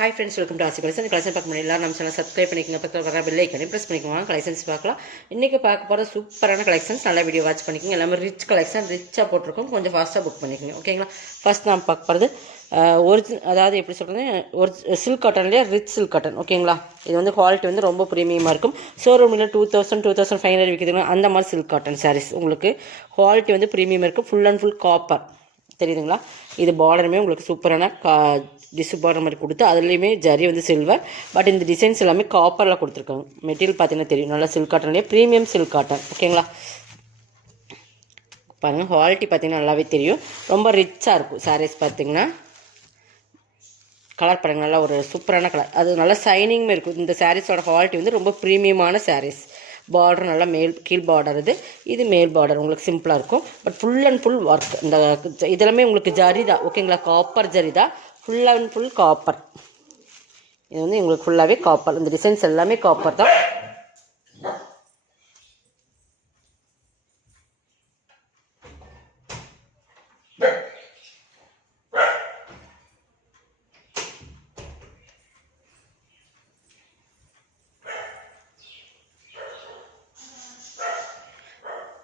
Hi friends, welcome to ஆசி collection. Collection பார்க்க முடியல நம்ம சேனல் சப்ஸ்கிரைப் பண்ணிக்கோங்க. பக்கத்தில் வர பெல் ஐக்கனை ப்ரெஸ் பண்ணிக்கோங்க. கலெக்ஷன்ஸ் பார்க்கலாம். இன்றைக்கி பார்க்க போகிற சூப்பரான கலெக்ஷன்ஸ். நல்லா வீடியோ வாட்ச் பண்ணிக்கோங்க. எல்லாமே ரிச் கலெக்ஷன், ரிச்சாக போட்டிருக்கோம். கொஞ்சம் ஃபாஸ்ட்டாக புக் பண்ணிக்கோங்க, ஓகேங்களா? ஃபர்ஸ்ட் நான் பார்க்க போகிறது அதாவது எப்படி சொல்கிறது, ஒரு சில்க் காட்டன்லேயே ரிச் சில்க் காட்டன், ஓகேங்களா? இது வந்து குவாலிட்டி வந்து ரொம்ப ப்ரீமியமாக இருக்கும். ஷோரூமில் 2500 விற்கிதுங்க. அந்த மாதிரி சில்க் காட்டன் சாரீஸ் உங்களுக்கு குவாலிட்டி வந்து ப்ரீமியம் இருக்கும். ஃபுல் அண்ட் ஃபுல் காப்பர், தெரியுதுங்களா? இது பார்டருமே உங்களுக்கு சூப்பரான டிஷ்யூ பார்டர் மாதிரி கொடுத்து அதுலேயுமே ஜரி வந்து சில்வர். பட் இந்த டிசைன்ஸ் எல்லாமே காப்பரில் கொடுத்துருக்காங்க. மெட்டீரியல் பார்த்தீங்கன்னா தெரியும், நல்லா சில்க் காட்டன்லேயே ப்ரீமியம் சில்க் காட்டன், ஓகேங்களா? பாருங்கள், குவாலிட்டி பார்த்தீங்கன்னா நல்லாவே தெரியும். ரொம்ப ரிச்சாக இருக்கும் சாரீஸ். பார்த்தீங்கன்னா கலர் பாருங்கள், நல்லா ஒரு சூப்பரான கலர், அது நல்லா ஷைனிங்மே இருக்கும். இந்த சாரீஸோட குவாலிட்டி வந்து ரொம்ப ப்ரீமியமான சாரீஸ். பார்டர் நல்லா கீழ் பார்டர், இது மேல் பார்டர் உங்களுக்கு சிம்பிளாக இருக்கும். But full and full work. இந்த இதெல்லாமே உங்களுக்கு ஜரி தான், ஓகேங்களா? காப்பர் ஜரி தான், ஃபுல் அண்ட் ஃபுல் காப்பர். இது வந்து உங்களுக்கு ஃபுல்லாகவே காப்பர். இந்த டிசைன்ஸ் எல்லாமே காப்பர் தான்.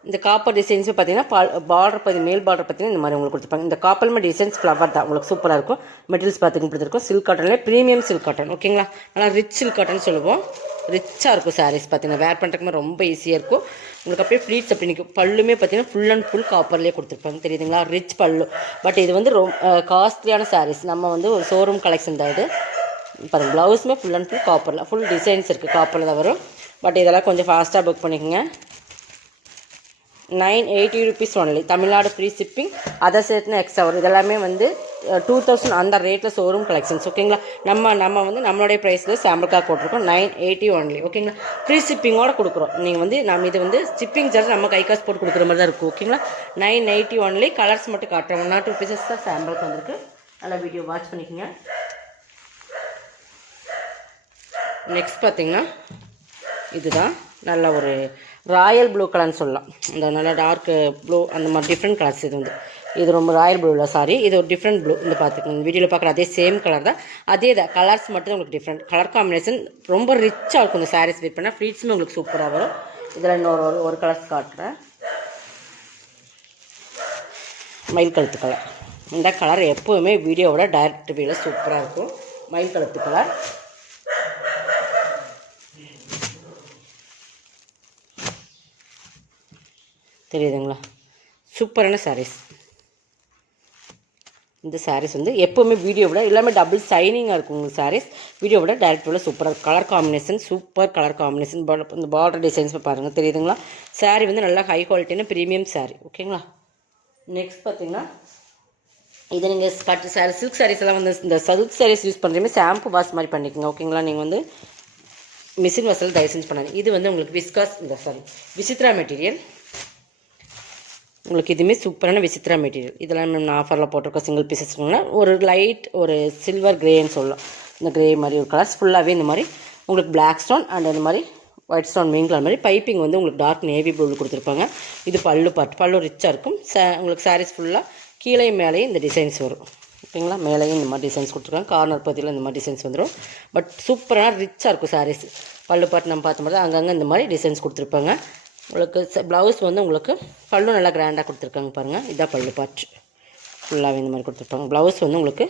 இந்த காப்பர் டிசைன்ஸும் பார்த்தீங்கன்னா பார்டர் மேல் பார்டர் பார்த்தீங்கன்னா இந்த மாதிரி உங்களுக்கு கொடுத்துருப்பாங்க. இந்த காப்பர்மே டிசைன்ஸ் ஃப்ளவர் தான், உங்களுக்கு சூப்பராக இருக்கும். மெட்டீரியல்ஸ் பார்த்துக்கிட்டு கொடுத்துருக்கோம். சில்க் காட்டன்லேயே ப்ரீமியம் சில்க் காட்டன், ஓகேங்களா? நல்லா ரிச் சில்க் காட்டன் சொல்லுவோம். ரிச்சாக இருக்கும் சாரீஸ். பார்த்தீங்கன்னா வேர் பண்ணுறதுக்குமே ரொம்ப ஈஸியாக இருக்கும். உங்களுக்கு அப்படியே ஃப்ளீட்ஸ் அப்படி நிற்கும். பல்லுமே பார்த்தீங்கன்னா ஃபுல் அண்ட் ஃபுல் காப்பர்லேயே கொடுத்துருப்பாங்க, தெரியுதுங்களா? ரிச் பல்லு. பட் இது வந்து ரொம்ப காஸ்ட்லியான சாரீஸ். நம்ம வந்து ஒரு ஷோரூம் கலெக்ஷன் தான் இது. பாருங்கள், ப்ளவுஸுமே ஃபுல் அண்ட் ஃபுல் காப்பரில், ஃபுல் டிசைன்ஸ் இருக்குது, காப்பரில் தான் வரும். பட் இதெல்லாம் கொஞ்சம் ஃபாஸ்ட்டாக புக் பண்ணிக்கோங்க. 980 rupees only. Tamil Nadu free shipping. அதை சேர்த்துனா எக்ஸ்ட்ரா வரும். இதெல்லாமே வந்து 2000 அந்த ரேட்டில் ஷோரூம் கலெக்ஷன்ஸ், ஓகேங்களா? நம்ம வந்து நம்மளுடைய ப்ரைஸில் சாம்பிளுக்காக போட்டிருக்கோம். 980 ஒன்லி, ஓகேங்களா? ஃப்ரீ ஷிப்பிங்கோடு கொடுக்குறோம். நீங்கள் வந்து நம்ம இது வந்து ஷிப்பிங் சார்ஜ் நம்ம கை காசு போட்டு கொடுக்குற மாதிரி தான் இருக்கும், ஓகேங்களா? 980 ஒன்லி. கலர்ஸ் மட்டும் காட்டுறேன். 1 or 2 பீசஸ் தான் சாம்பிளுக்கு வந்திருக்கு. நல்லா வீடியோ வாட்ச் பண்ணிக்கோங்க. நெக்ஸ்ட் பார்த்தீங்கன்னா இதுதான் நல்ல ஒரு ராயல் ப்ளூ கலர்னு சொல்லலாம். இந்த நல்ல டார்க் ப்ளூ, அந்த மாதிரி டிஃப்ரெண்ட் கலர்ஸ். இது ரொம்ப ராயல் ப்ளூவில் சாரி. இது ஒரு டிஃப்ரெண்ட் ப்ளூ. இந்த பார்த்துக்கோங்க, வீடியோவில் பார்க்குற அதே சேம் கலர் தான். அதே தான், கலர்ஸ் மட்டும் தான் உங்களுக்கு டிஃப்ரெண்ட். கலர் காம்பினேஷன் ரொம்ப ரிச்சாக இருக்கும். இந்த சாரீஸ் வெயிட் பண்ணால் ஃப்ளீட்ஸுமே உங்களுக்கு சூப்பராக வரும். இதில் இன்னொரு ஒரு கலர்ஸ் காட்டுறேன். மயில் கழுத்து கலர். இந்த கலர் எப்போவுமே வீடியோவோட டைரக்ட் வியூவில் சூப்பராக இருக்கும். மயில் கழுத்து கலர். தெரியுதுங்களா? சூப்பரான சாரீஸ். இந்த சாரீஸ் வந்து எப்போவுமே வீடியோவோட எல்லாமே டபுள் ஷைனிங்காக இருக்கும். உங்கள் சாரீஸ் வீடியோவோட டைரக்டோட சூப்பராக இருக்கும். Colour combination super. Colour combination, இந்த பார்டர் டிசைன்ஸ் பாருங்கள், தெரியுதுங்களா? சாரீ வந்து நல்லா ஹை குவாலிட்டியான ப்ரீமியம் சாரீ, ஓகேங்களா? நெக்ஸ்ட் பார்த்தீங்கன்னா இது நீங்கள் பட்டு சாரீ, சில்க் சாரீஸ் எல்லாம் வந்து இந்த சில்க் சாரீஸ் யூஸ் பண்ணுறீங்க ஷாம்பு வாஷ் மாதிரி பண்ணிக்கோங்க, ஓகேங்களா? நீங்கள் வந்து மிஷின் வாஷில் தயவு செஞ்சு பண்ணாங்க. இது வந்து உங்களுக்கு விசித்ரா மெட்டீரியல். உங்களுக்கு இதுவுமே சூப்பரான விசித்ரா மெட்டீரியல். இதெல்லாம் நம்ம ஆஃபரில் போட்டிருக்கோம். சிங்கிள் பீசஸ் ஒரு லைட் ஒரு சில்வர் கிரேன்னு சொல்லலாம். இந்த கிரே மாதிரி ஒரு கலர்ஸ் ஃபுல்லாகவே இந்த மாதிரி உங்களுக்கு பிளாக் ஸ்டோன் அண்ட் இந்த மாதிரி ஒயிட் ஸ்டோன் மீன்கலர் மாதிரி பைப்பிங் வந்து உங்களுக்கு டார்க் நேவி ப்ளூவில் கொடுத்துருப்பாங்க. இது பல்லு பார்ட். பல்லு ரிச்சாக இருக்கும். உங்களுக்கு சாரீஸ் ஃபுல்லாக கீழே மேலேயும் இந்த டிசைன்ஸ் வரும், ஓகேங்களா? மேலேயும் இந்த மாதிரி டிசைன்ஸ் கொடுத்துருக்காங்க. கார்னர் பகுதியில் இந்த மாதிரி டிசைன்ஸ் வந்துடும். பட் சூப்பரான ரிச்சாக இருக்கும் சாரீஸ். பல்லு பார்ட் நம்ம பார்த்த மாதிரி அங்கங்கே இந்த மாதிரி டிசைன்ஸ் கொடுத்துருப்பாங்க. உங்களுக்கு ப்ளவுஸ் வந்து உங்களுக்கு பல்லு நல்லா கிராண்டாக கொடுத்துருக்காங்க. பாருங்கள், இதான் பல்லு பார்ட். ஃபுல்லாகவே இந்த மாதிரி கொடுத்துருப்பாங்க. ப்ளவுஸ் வந்து உங்களுக்கு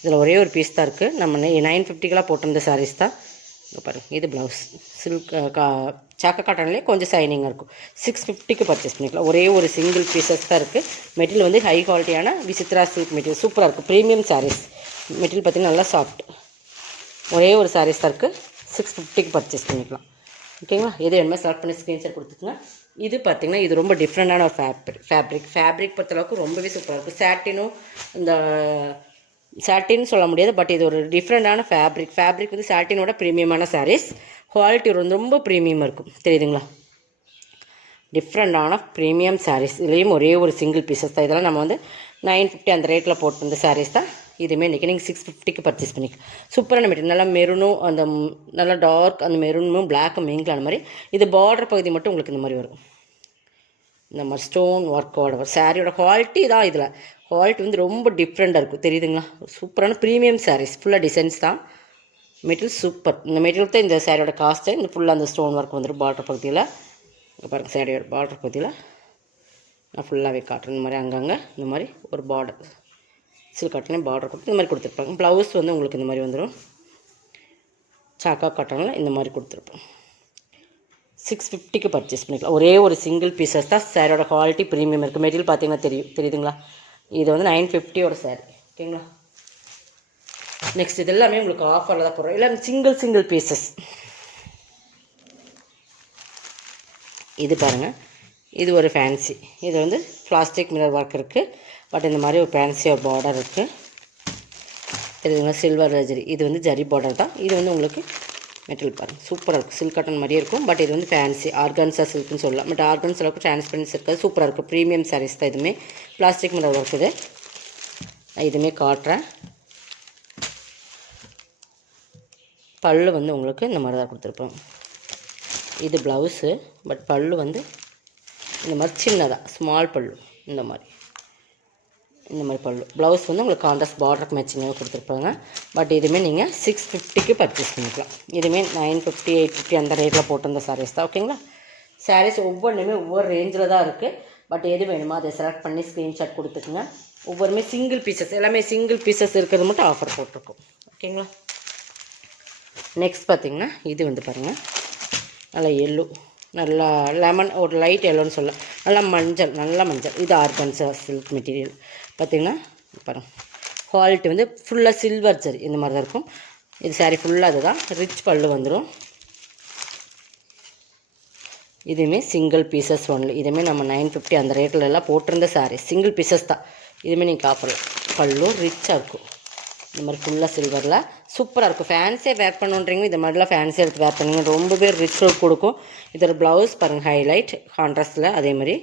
இதில் ஒரே ஒரு பீஸ் தான் இருக்குது. நம்ம 950 போட்டிருந்த சாரீஸ் தான். இங்கே பாருங்கள், இது ப்ளவுஸ். சில்க் சாக்க காட்டன்லேயே கொஞ்சம் ஷைனிங்காக இருக்கும். 650 பர்ச்சேஸ் பண்ணிக்கலாம். ஒரே ஒரு சிங்கிள் பீசஸ் தான் இருக்குது. மெட்டீரியல் வந்து ஹை குவாலிட்டியான விசித்ரா சில்க் மெட்டீரியல் சூப்பராக இருக்குது. ப்ரீமியம் சாரீஸ். மெட்டீரியல் பார்த்திங்கன்னா நல்லா சாஃப்ட். ஒரே ஒரு சாரீஸ் தான் இருக்குது. 650 பர்ச்சேஸ் பண்ணிக்கலாம், ஓகேங்களா? எது வேணுமோ செலக்ட் பண்ணி ஸ்க்ரீன்ஷாட் கொடுத்துக்குங்க. இது பார்த்திங்கன்னா இது ரொம்ப டிஃப்ரெண்டான ஒரு ஃபேப்ரிக் பொறுத்தளவுக்கு ரொம்பவே சூப்பராக இருக்கும். சாட்டினும் இந்த சாட்டின்னு சொல்ல முடியாது, பட் இது ஒரு டிஃப்ரெண்டான ஃபேப்ரிக் வந்து சாட்டினோட ப்ரீமியமான சாரீஸ். குவாலிட்டி ரொம்ப ப்ரீமியமாக இருக்கும், தெரியுதுங்களா? டிஃப்ரெண்டான ப்ரீமியம் சாரீஸ். இதுலேயும் ஒரே ஒரு சிங்கிள் பீசஸ் தான். இதெல்லாம் நம்ம வந்து 950 அந்த ரேட்டில் போட்டிருந்த சாரீஸ் தான். இதுவுமே இன்றைக்கி நீங்கள் 650 பர்ச்சேஸ் பண்ணிக்கலாம். சூப்பரான மெட்டீரியல். நல்லா மெரூனும் அந்த நல்லா டார்க் அந்த மெரூனும் பிளாக்கும் மிங்கிலான மாதிரி. இது பார்டர் பகுதி மட்டும் உங்களுக்கு இந்த மாதிரி வரும். இந்த மாதிரி ஸ்டோன் ஒர்க்கோட சாரியோட குவாலிட்டி தான். இதில் குவாலிட்டி வந்து ரொம்ப டிஃப்ரெண்ட்டாக இருக்கும், தெரியுதுங்களா? சூப்பரான ப்ரீமியம் சாரீஸ், ஃபுல்லாக டிசைன்ஸ் தான். Material super. இந்த மெட்டீரியல் தான் இந்த சாரியோட காஸ்ட்டு. இந்த ஃபுல்லாக அந்த ஸ்டோன் ஒர்க் வந்துடும் பார்டர் பகுதியில். இங்கே பாருங்கள், சாரியோட பார்டர் பகுதியில் நான் ஃபுல்லாகவே காட்டுறேன். இந்த மாதிரி அங்கங்கே இந்த மாதிரி ஒரு பார்டர் சில்க் காட்டன்லேயும் பார்டர் கொடுத்து இந்த மாதிரி கொடுத்துருப்பாங்க. ப்ளவுஸ் வந்து உங்களுக்கு இந்த மாதிரி வந்துடும், சாக்கா காட்டனில் இந்த மாதிரி கொடுத்துருப்போம். 650க்கு பர்ச்சேஸ் பண்ணிக்கலாம். ஒரே ஒரு சிங்கிள் பீசஸ் தான். சாரியோட குவாலிட்டி ப்ரீமியம் இருக்குது. மெட்டீரியல் பார்த்தீங்கன்னா தெரியுதுங்களா? இது வந்து 950யோட சாரி, ஓகேங்களா? நெக்ஸ்ட் இது எல்லாமே உங்களுக்கு ஆஃபரில் தான் போடுறோம், இல்லை சிங்கிள் பீசஸ். இது பாருங்கள், இது ஒரு ஃபேன்சி. இது வந்து பிளாஸ்டிக் மிரர் ஒர்க் இருக்குது, பட் இந்த மாதிரி ஒரு ஃபேன்சியாக பார்டர் இருக்குது, தெரியுதுங்களா? சில்வர் ஜரி. இது வந்து ஜரி பார்டர் தான். இது வந்து உங்களுக்கு மெட்டீரியல் பாருங்கள், சூப்பராக இருக்கும். சில்க் காட்டன் மாதிரியே இருக்கும், பட் இது வந்து ஃபேன்சி ஆர்கான்ஸா சில்க்னு சொல்லலாம். பட் ஆர்கான்ஸ் அளவுக்கு டிரான்ஸ்பரன்ஸ் இருக்காது, சூப்பராக இருக்கும். ப்ரீமியம் சாரீஸ் தான் இதுவுமே. பிளாஸ்டிக் மிரர் ஒர்க் இது. நான் இதுவுமே காட்டுறேன். பல்லு வந்து உங்களுக்கு இந்த மாதிரி தான் கொடுத்துருப்போம். இது ப்ளவுஸு, பட் பல்லு வந்து இந்த மாதிரி சின்னதாக ஸ்மால் பல்லு, இந்த மாதிரி பல்லு. ப்ளவுஸ் வந்து உங்களுக்கு கான்ட்ராஸ்ட் பார்டருக்கு மேட்சிங்காக கொடுத்துருப்பாங்க. பட் இதுவுமே நீங்கள் 650க்கு பர்ச்சேஸ் பண்ணிக்கலாம். இதுவுமே 950 850 அந்த ரேட்டில் போட்டிருந்த சாரீஸ் தான், ஓகேங்களா? சாரீஸ் ஒவ்வொன்றுமே ஒவ்வொரு ரேஞ்சில் தான் இருக்குது. பட் எது வேணுமோ அதை செலக்ட் பண்ணி ஸ்க்ரீன்ஷாட் கொடுத்துக்குங்க. ஒவ்வொருமே சிங்கிள் பீசஸ், எல்லாமே சிங்கிள் பீசஸ் இருக்கிறது மட்டும் ஆஃபர் போட்டிருக்கோம், ஓகேங்களா? நெக்ஸ்ட் பார்த்திங்கன்னா இது வந்து பாருங்கள், நல்லா எல்லோ, நல்லா லெமன், ஒரு லைட் எல்லோன்னு சொல்லலாம், நல்லா மஞ்சள், நல்ல மஞ்சள். இது ஆர்கான்ஸா சில்க் மெட்டீரியல். பார்த்திங்கன்னா பாருங்கள், குவாலிட்டி வந்து ஃபுல்லாக சில்வர் ஜரி இந்த மாதிரி தான் இருக்கும். இது சாரீ ஃபுல்லாக அதுதான். ரிச் பல்லு வந்துடும். இதுவுமே சிங்கிள் பீசஸ் ஒன்லி. இதுவுமே நம்ம 950 அந்த ரேட்டில் எல்லாம் போட்டிருந்த சாரீ சிங்கிள் பீசஸ் தான். இதுவுமே நீங்கள் ஆஃபரில். பல்லு ரிச்சாக இருக்கும், இந்த மாதிரி ஃபுல்லாக சில்வரில் சூப்பராக இருக்கும். ஃபேன்சியாக வேர் பண்ணுன்றீங்க, இது மாதிரிலாம் ஃபேன்சியாக எடுத்து வேர் பண்ணுங்க, ரொம்பவே ரிச் லுக் கொடுக்கும். இதோட ப்ளவுஸ் பாருங்கள், ஹைலைட் கான்ட்ராஸ்டில். அதே மாதிரி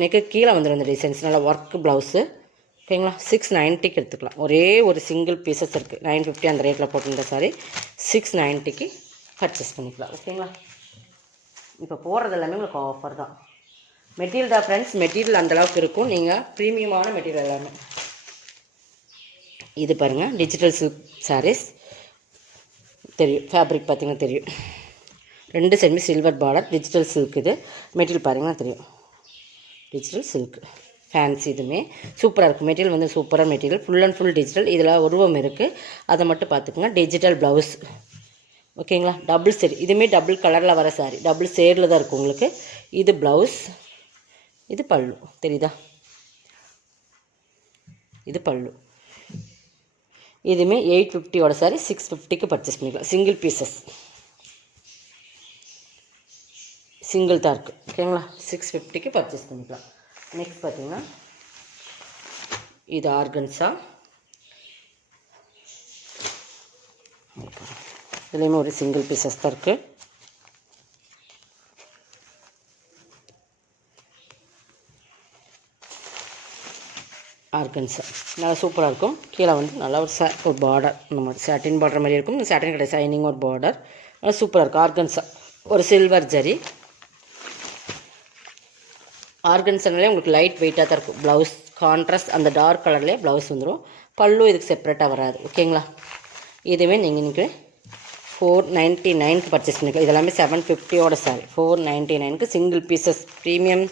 நெக்கு கீழே வந்துடும் இந்த டிசைன்ஸ், நல்லா ஒர்க் ப்ளவுஸு, ஓகேங்களா? 690க்கு எடுத்துக்கலாம். ஒரே ஒரு சிங்கிள் பீசஸ் இருக்குது. 950 அந்த ரேட்டில் போட்டிருந்த சாரி 690க்கு பர்ச்சேஸ் பண்ணிக்கலாம், ஓகேங்களா? இப்போ போடுறது எல்லாமே உங்களுக்கு ஆஃபர் தான். மெட்டீரியல் தான் ஃப்ரெண்ட்ஸ், மெட்டீரியல் அந்தளவுக்கு இருக்கும். நீங்கள் ப்ரீமியமான மெட்டீரியல் எல்லாமே. இது பாருங்கள், டிஜிட்டல் சில்க் சாரீஸ் தெரியும், ஃபேப்ரிக் பார்த்திங்கன்னா தெரியும். 2 சைடுமே சில்வர் பார்டர், டிஜிட்டல் சில்க். இது மெட்டீரியல் பாருங்கன்னா தெரியும், டிஜிட்டல் சில்க் ஃபேன்சி. இதுவுமே சூப்பராக இருக்கும். மெட்டீரியல் வந்து சூப்பராக material, full and full digital. இதில் உருவம் இருக்குது, அதை மட்டும் பார்த்துக்குங்க. டிஜிட்டல் ப்ளவுஸ், ஓகேங்களா? Double shade. இதுவுமே டபுள் கலரில் வர சாரி, டபுள் ஷேடில் தான் இருக்கும் உங்களுக்கு. இது ப்ளவுஸ், இது பல்லு, தெரியுதா? இது பல்லு. இதுவுமே 850யோட சாரி 650க்கு பர்ச்சேஸ் பண்ணிக்கலாம். சிங்கிள் பீசஸ், சிங்கிள் தான் இருக்குது, ஓகேங்களா? 650க்கு பர்ச்சேஸ் பண்ணிக்கலாம். நெக்ஸ்ட் பார்த்தீங்கன்னா இது ஆர்கன்ஸா. இதுலேயுமே ஒரு சிங்கிள் பீசஸ் தான் இருக்குது. ஆர்கன்ஸா நல்லா சூப்பராக இருக்கும். கீழே வந்து நல்லா ஒரு பார்டர், இந்த மாதிரி சாட்டின் பார்டர் மாதிரி இருக்கும். சாட்டின் கிடையாது, சைனிங் ஒரு பார்டர், நல்லா சூப்பராக இருக்கும். ஆர்கன்ஸா ஒரு சில்வர் ஜரி. ஆர்கன்ஸானாலே உங்களுக்கு லைட் வெயிட்டாக தான் இருக்கும். ப்ளவுஸ் கான்ட்ராஸ்ட் அந்த டார்க் கலர்லேயே ப்ளவுஸ் வந்துடும். பல்லு இதுக்கு செப்பரேட்டாக வராது, ஓகேங்களா? இதுவே நீங்கள் இன்றைக்கி 499க்கு பர்ச்சேஸ் பண்ணிக்கலாம். இதெல்லாமே 750யோட சாரி 499க்கு சிங்கிள் பீசஸ் ப்ரீமியம்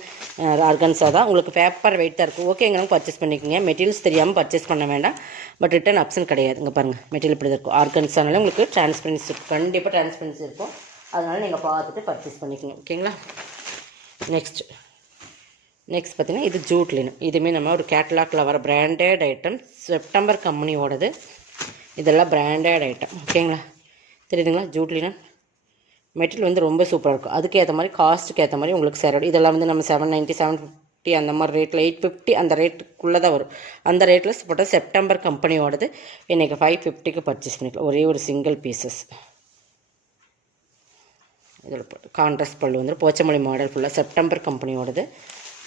ஆர்கன்ஸா தான். உங்களுக்கு பேப்பர் வெயிட் தான் இருக்குது, ஓகேங்க, பர்ச்சேஸ் பண்ணிக்கோங்க. மெட்டீரியல்ஸ் தெரியாமல் பர்ச்சேஸ் பண்ண வேண்டாம். பட் ரிட்டன் ஆப்ஷன் கிடையாது. இங்கே பாருங்கள், மெட்டீரியல் இப்படி தான் இருக்கும். ஆர்கன்ஸானாலே உங்களுக்கு டிரான்ஸ்பரன்சி இருக்கும், கண்டிப்பாக டிரான்ஸ்பரன்சி இருக்கும். அதனால் நீங்கள் பார்த்துட்டு பர்ச்சேஸ் பண்ணிக்கோங்க, ஓகேங்களா? நெக்ஸ்ட் பார்த்தீங்கன்னா இது ஜூட் லினன். இதுவுமே நம்ம ஒரு கேட்டலாகில் வர பிராண்டட் ஐட்டம், செப்டம்பர் கம்பெனியோடது. இதெல்லாம் பிராண்டட் ஐட்டம், ஓகேங்களா? தெரியுதுங்களா? ஜூட் லினன் மெட்டீரியல் வந்து ரொம்ப சூப்பராக இருக்கும். அதுக்கு ஏற்ற மாதிரி காஸ்ட்டுக்கு ஏற்ற மாதிரி உங்களுக்கு சேரோட. இதெல்லாம் வந்து நம்ம 790 750 அந்த மாதிரி ரேட்டில் 850 அந்த ரேட்டுக்குள்ளே தான் வரும். அந்த ரேட்டில் போட்டால் செப்டம்பர் கம்பெனியோடது இன்றைக்கி 550க்கு பர்ச்சேஸ் பண்ணிக்கலாம். ஒரே ஒரு சிங்கிள் பீசஸ். இதில் போட்டு கான்ட்ராஸ்ட் பல்லு வந்து போச்சமல்லி மாடல் ஃபுல்லாக செப்டம்பர் கம்பெனியோடது.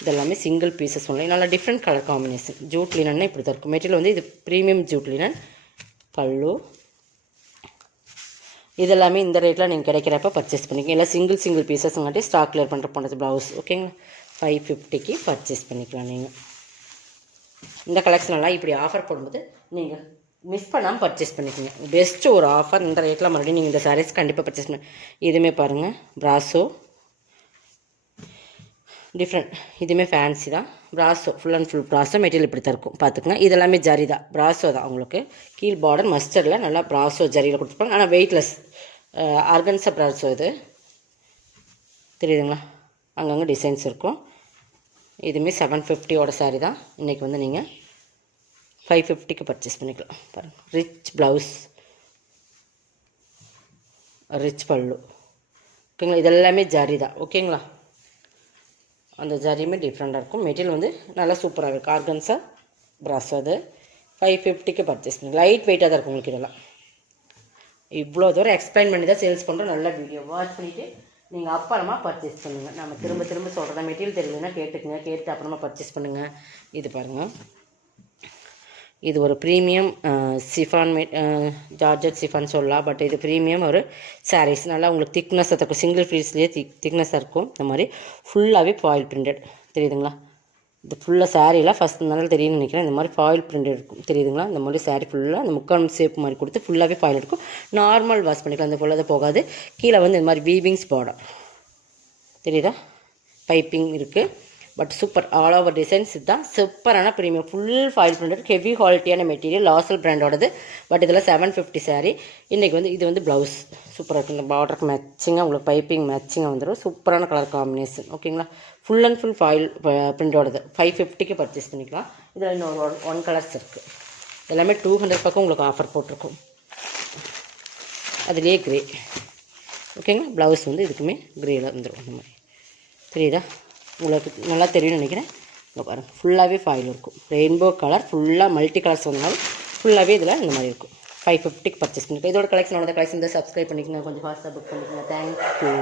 இதெல்லாமே சிங்கிள் பீசஸ் ஒன்லி. நல்லா டிஃப்ரெண்ட் கலர் காம்பினேஷன். ஜூட் லினன்னா இப்படி தான் இருக்கும். மெட்டீரியல் வந்து இது ப்ரீமியம் ஜூட் லினன். பல்லு இதெல்லாமே இந்த ரேட்டில் நீங்கள் கிடைக்கிறப்ப பர்ச்சேஸ் பண்ணிக்கோங்க. எல்லாம் சிங்கிள் பீசஸ்ங்காட்டி ஸ்டாக் கிளியர் பண்ணுற போனது ப்ளவுஸ், ஓகேங்களா? 550க்கு பர்ச்சேஸ் பண்ணிக்கலாம் நீங்கள். இந்த கலெக்ஷனெல்லாம் இப்படி ஆஃபர் போடும்போது நீங்கள் மிஸ் பண்ணாமல் பர்ச்சேஸ் பண்ணிக்கோங்க. பெஸ்ட்டு ஒரு ஆஃபர். இந்த ரேட்டில் மறுபடியும் நீங்கள் இந்த சாரீஸ் கண்டிப்பாக பர்ச்சேஸ் பண்ணி. இதுவுமே பாருங்கள் ப்ராஸோ டிஃப்ரெண்ட். இதுவுமே ஃபேன்சி தான். Brasso full and full brasso material இப்படி தான் இருக்கும் பார்த்துக்குங்க. இதெல்லாமே ஜரி தான், ப்ராஸோ தான். உங்களுக்கு கீழ் பார்டர் மஸ்டர்டில் நல்லா ப்ராஸோ ஜரியில் கொடுத்துருப்பாங்க. ஆனால் வெயிட்லெஸ் ஆர்கன்ஸா ப்ராஸோ இது தெரியுதுங்களா? அங்கங்கே டிசைன்ஸ் இருக்கும். இதுவுமே 750 சாரீ தான். இன்றைக்கி வந்து நீங்கள் 550க்கு பர்ச்சேஸ் பண்ணிக்கலாம். பாருங்கள் ரிச் ப்ளவுஸ், ரிச் பல்லு. ஓகேங்களா? இதெல்லாமே ஜரி தான். ஓகேங்களா? அந்த ஜரியுமே டிஃப்ரெண்ட்டாக இருக்கும். மெட்டீரியல் வந்து நல்லா சூப்பராக இருக்குது. ஆர்கன்ஸா ப்ராஸோ அது 550க்கு பர்ச்சேஸ் பண்ணி. லைட் வெயிட்டாக தான் இருக்கும் உங்களுக்கு. இதெல்லாம் இவ்வளோ தூரம் எக்ஸ்பிளைன் பண்ணி தான் சேல்ஸ் பண்ணுறோம். நல்ல வீடியோ வாட்ச் பண்ணிவிட்டு நீங்கள் அப்புறமா பர்ச்சேஸ் பண்ணுங்கள். நம்ம திரும்ப திரும்ப சொல்கிறத மெட்டீரியல் தெரியலன்னா கேட்டுக்குங்க, கேட்டு அப்புறமா பர்ச்சேஸ் பண்ணுங்கள். இது பாருங்கள், இது ஒரு ப்ரீமியம் சிஃபான் ஜார்ஜட் சிஃபான் சொல்லலாம். பட் இது ப்ரீமியம் ஒரு சாரீஸ். நல்லா உங்களுக்கு திக்னஸ் இருக்கும். சிங்கிள் பீஸ்லேயே திக்னஸாக இருக்கும். இந்த மாதிரி ஃபுல்லாகவே ஃபாயில் பிரிண்டட் தெரியுதுங்களா? இது ஃபுல்லாக சாரீலாம் ஃபஸ்ட் நாள் தெரியும்னு நினைக்கிறேன். இந்த மாதிரி ஃபாயில் பிரிண்டட் இருக்கும் தெரியுதுங்களா? இந்த மாதிரி சாரீ ஃபுல்லாக அந்த முக்கால் ஷேப் மாதிரி கொடுத்து ஃபுல்லாகவே ஃபாயில் இருக்கும். நார்மல் வாஷ் பண்ணிக்கலாம். அந்த ஃபுல்லாக போகாது. கீழே வந்து இந்த மாதிரி வீவிங்ஸ் பார்டர் தெரியுதா? பைப்பிங் இருக்குது. But super all over designs இதுதான். சூப்பரான premium full foil printed heavy குவாலிட்டியான மெட்டீரியல். லாசல் பிராண்டோடது. பட் இதில் 750 சாரீ. இன்றைக்கி வந்து இது வந்து ப்ளவுஸ் சூப்பராக இருக்குது. இந்த பார்டருக்கு மேட்சிங்காக உங்களுக்கு பைப்பிங் மேட்சிங்காக வந்துடும். சூப்பரான கலர் காம்பினேஷன். ஓகேங்களா? ஃபுல் அண்ட் ஃபுல் ஃபாயில் பிரிண்டோடது 550க்கு பர்ச்சேஸ் பண்ணிக்கலாம். இதில் இன்னொரு ஒன் கலர்ஸ் இருக்குது. எல்லாமே 200 பக்கம் உங்களுக்கு ஆஃபர் போட்டிருக்கும். அதுலேயே க்ரே. ஓகேங்களா? ப்ளவுஸ் வந்து இதுக்குமே க்ரேயில் வந்துடும். இந்த மாதிரி தெரியுதா? உங்களுக்கு நல்லா தெரியும்னு நினைக்கிறேன். இங்கே பாருங்கள் ஃபுல்லாகவே ஃபாயில் இருக்கும். ரெயின்போ கலர் ஃபுல்லாக மல்டி கலர்ஸ் வந்தாலும் ஃபுல்லாகவே இதில் இந்த மாதிரி இருக்கும். 550க்கு பர்ச்சேஸ் பண்ணிக்கலாம். இதோட கலெக்ஷனோட கலெக்ஷன் தான். சப்ஸ்கிரைப் பண்ணிக்கோங்க. கொஞ்சம் ஃபாஸ்ட்டாக புக் பண்ணிக்கோங்க. தேங்க்யூ.